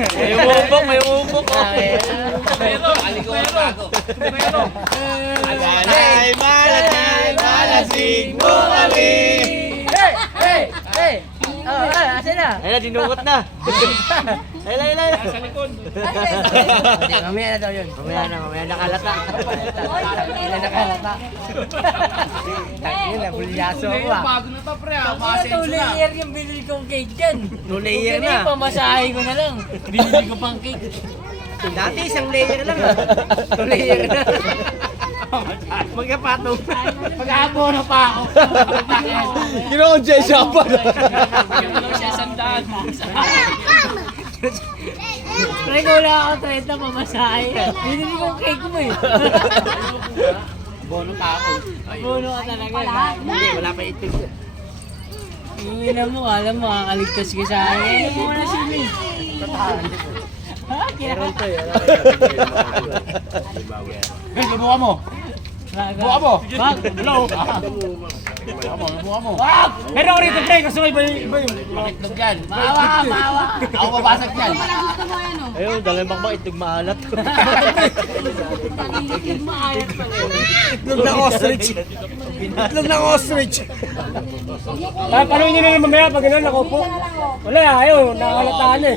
May umubok, may umubok. Alay, malasing mo kami. Hey! Asan na? Ayun na, dinukot na. Ayun na. Sa likod. Mamaya na daw yun. Mamaya na nakalata. Tangina nakalata. Tangina, bulyaso ako ah. Bago na to pre, Two masenso na. layer yung binili kong cake dyan. 2 layer Hindi, na. pamasahe ko na lang. Binili ko pang cake. Dati isang layer lang. 2 layer na. Magkapatong. Mag-aabono pa ako. Ginoon siya pa. Gano'n siya sandaan. Pre, wala ako 30 pamasahe. Binili kong cake mo eh. Bono pa ako. Bono ka talaga. Hindi, wala pa itig. Ina mo, alam mo, kakaligtas ka sa akin. Ano mo na sila eh. Ha? Meron to eh. Hey, lubuka mo. Buka mo. Bag. Hello. Buka mo. Wag! Meron ko rito pre, kasi iba yung makitlog yan. Maawa ka, maawa. Ako babasag yan. Ayun, dalawang bakbak itig maalat. Itlog ng ostrich. Itlog ng ostrich. Paano nyo na naman mamaya pag gano'n nakaupo? Wala, ayaw, nakakalataan eh.